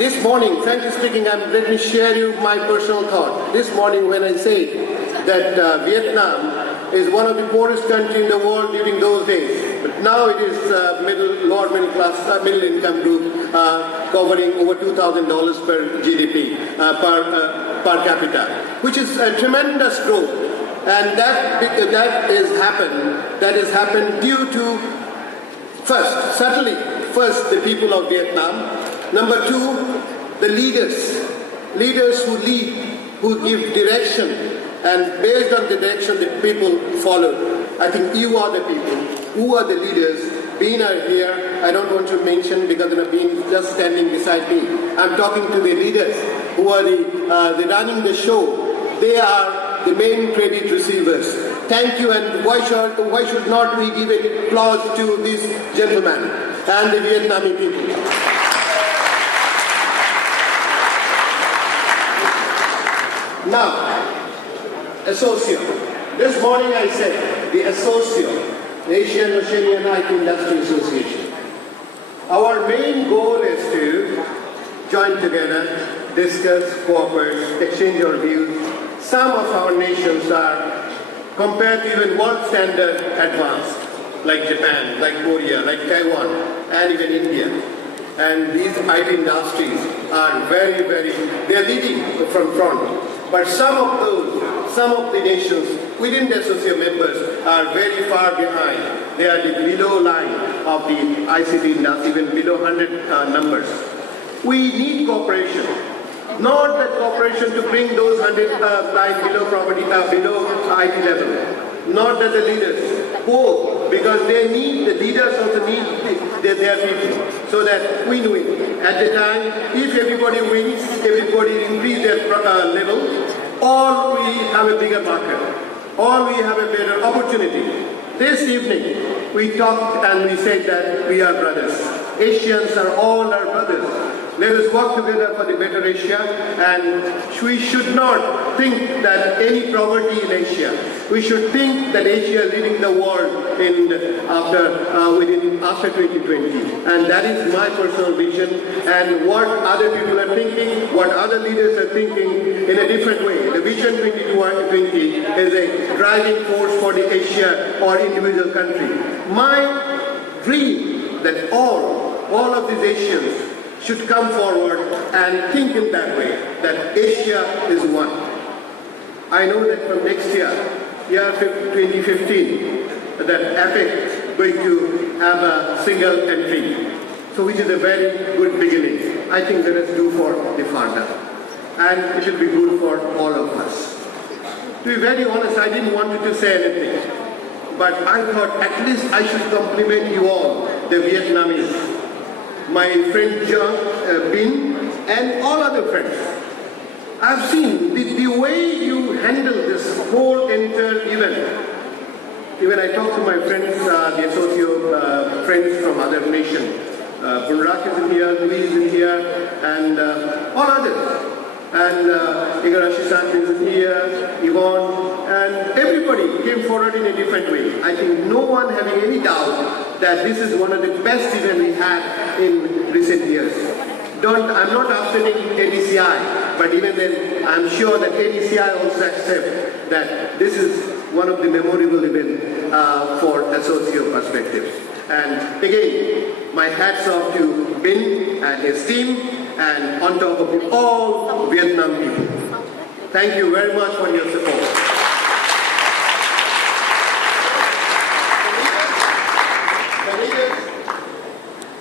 This morning, frankly speaking, let me share you my personal thought. This morning when I say that Vietnam is one of the poorest countries in the world during those days, but now it is lower middle class, middle income group, covering over $2,000 per GDP, per capita, which is a tremendous growth. And that has happened due to, first, the people of Vietnam. Number two, the leaders who lead, who give direction, and based on the direction the people follow. I think you are the people, who are the leaders. Bean are here, I don't want to mention because Bean is just standing beside me. I'm talking to the leaders who are the running the show. They are the main credit receivers. Thank you, and why should not we give an applause to this gentleman and the Vietnamese people. Now, ASOCIO. This morning I said the ASOCIO, the Asian Oceanian IT Industry Association. Our main goal is to join together, discuss, cooperate, exchange our views. Some of our nations are compared to even world standard advanced, like Japan, like Korea, like Taiwan, and even India. And these IT industries are they're leading from front. But some of the nations within the ASOCIO members are very far behind. They are the below line of the ICT industry, even below 100 numbers. We need cooperation. Not that cooperation to bring those 100 line below IT level. Not that the leaders, both, because the leaders also need their people, so that win-win. At the time, if everybody wins, everybody increase their level, all we have a bigger market, all we have a better opportunity. This evening, we talked and we said that we are brothers. Asians are all our brothers. Let us work together for the better Asia, and we should not think that any poverty in Asia. We should think that Asia is leading the world after 2020. And that is my personal vision, and what other people are thinking, what other leaders are thinking in a different way. The Vision 2020 is a driving force for the Asia or individual country. My dream that all of these Asians should come forward and think in that way, that Asia is one. I know that from next year 2015, that APEC is going to have a single entry, so which is a very good beginning. I think let us do for the founder, and it will be good for all of us. To be very honest, I didn't want to say anything, but I thought at least I should compliment you all, the Vietnamese. My friend Bin, and all other friends. I've seen the way you handle this whole entire event. Even I talked to my friends, the ASOCIO friends from other nations. Bunrak is in here, Louis is in here, and all others. And Igarashi-san is in here, Yvonne, and everybody came forward in a different way. I think no one having any doubt that this is one of the best events we had in recent years. I'm not upsetting ADCI, but even then, I'm sure that ADCI also accepts that this is one of the memorable events for ASOCIO perspectives. And again, my hats off to Bin and his team, and on top of all Vietnam people. Thank you very much for your support.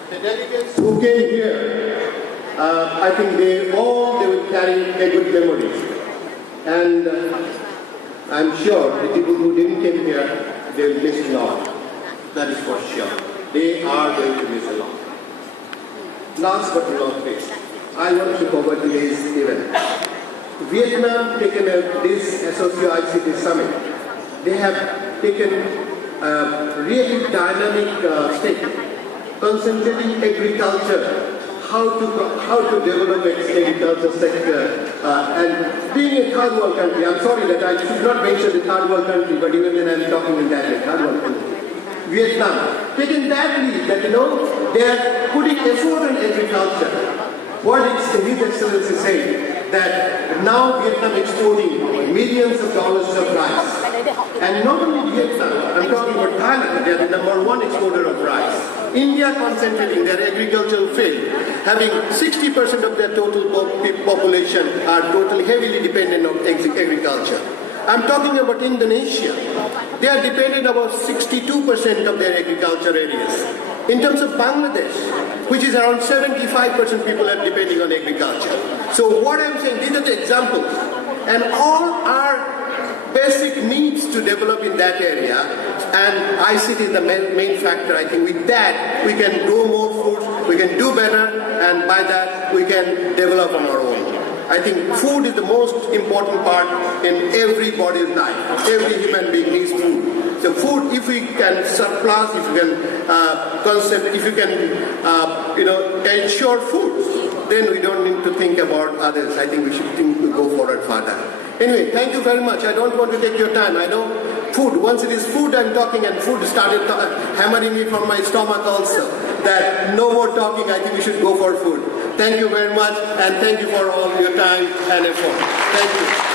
The delegates who came here, I think they will carry a good memory. And I'm sure the people who didn't come here, they will miss a lot. That is for sure. They are going to miss a lot. Last but not least, I want to cover today's event. Vietnam taken this ASOCIO ICT summit. They have taken a really dynamic step, concentrating agriculture, how to develop agriculture sector, and being a third world country. I'm sorry that I should not mention the third world country, but even then I'm talking in that way, third world country. Vietnam, taking that lead that they are putting effort in agriculture. what His Excellency said, that now Vietnam exporting millions of dollars of rice. And not only Vietnam, I'm talking about Thailand, they are the number one exporter of rice. India concentrating their agricultural field, having 60% of their total population are totally heavily dependent on agriculture. I'm talking about Indonesia. They are dependent about 62% of their agriculture areas. In terms of Bangladesh, which is around 75% people are depending on agriculture. So what I'm saying, these are the examples. And all our basic needs to develop in that area, and ICT is the main factor. I think with that, we can grow more food, we can do better, and by that, we can develop on our own. I think food is the most important part in everybody's life. Every human being needs food. So food, if we can surplus, if we can if you can ensure food, then we don't need to think about others. I think we should go forward further. Anyway, thank you very much. I don't want to take your time. I know food, once it is food I'm talking, and food started hammering me from my stomach also, that no more talking, I think we should go for food. Thank you very much, and thank you for all your time and effort. Thank you.